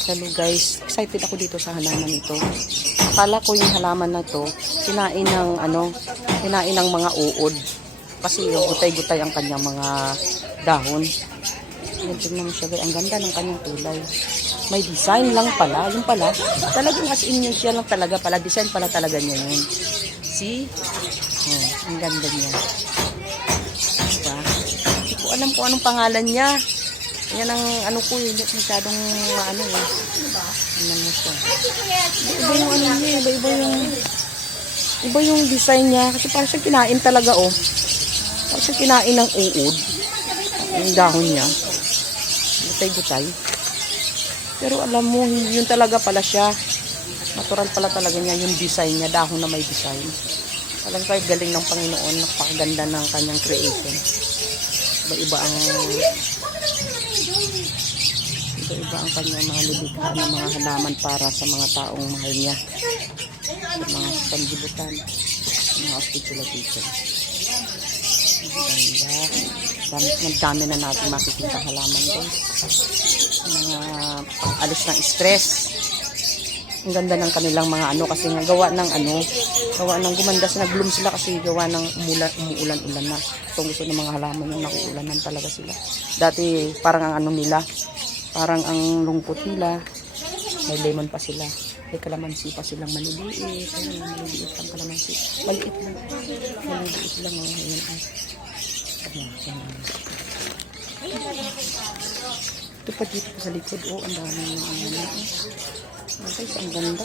Hello guys, excited ako dito sa halaman ito. Akala ko yung halaman na to, kinain ng mga uod. Kasi gutay-gutay ang kanyang mga dahon. Tingnan mo siya guys, ang ganda ng kanyang kulay. May design lang pala, yung pala, talagang as in yun siya lang talaga pala, design pala talaga niya yun. See? Oh, ang ganda niya. Diba? Hindi ko alam kung anong pangalan niya. Yan ang ano ko, hindi masyadong maano eh. Ano mo siya. Iba yung ano niya, iba yung design niya. Kasi parang siya kinain talaga oh. Parang siya kinain ng uod. Yung dahon niya. Gutay-gutay. Pero alam mo, yun talaga pala siya. Natural pala talaga niya yung design niya. Dahon na may design. Alam ko, galing ng Panginoon. Napakaganda ng kanyang creation. Iba-iba ang ang kanyang mga nilikha ng mga halaman para sa mga taong mahal niya. Sa mga panlibutan. Sa mga hospital dito. Dami na natin makikita halaman doon. Mga alis ng stress. Ang ganda ng kanilang mga ano kasi nga gawa ng gumanda sila, nag-bloom sila kasi gawa ng umuulan-ulan na. Kung gusto ng mga halaman yung nakuulanan talaga sila. Dati parang ang ano nila, parang ang lungkot nila, may lemon pa sila, may kalamansi pa silang maliliit, ayun, maliliit lang kalamansi, maliit lang, ayun, ito pa dito pa sa likod, oh, ang dami ng ano, guys, ang ganda,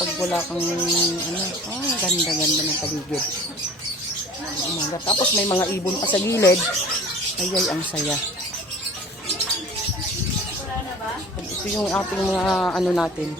pag wala kang ano, ganda ng paligid, umaga. Tapos may mga ibon pa sa gilid. Ayay, ang saya. Ito yung ating mga ano natin,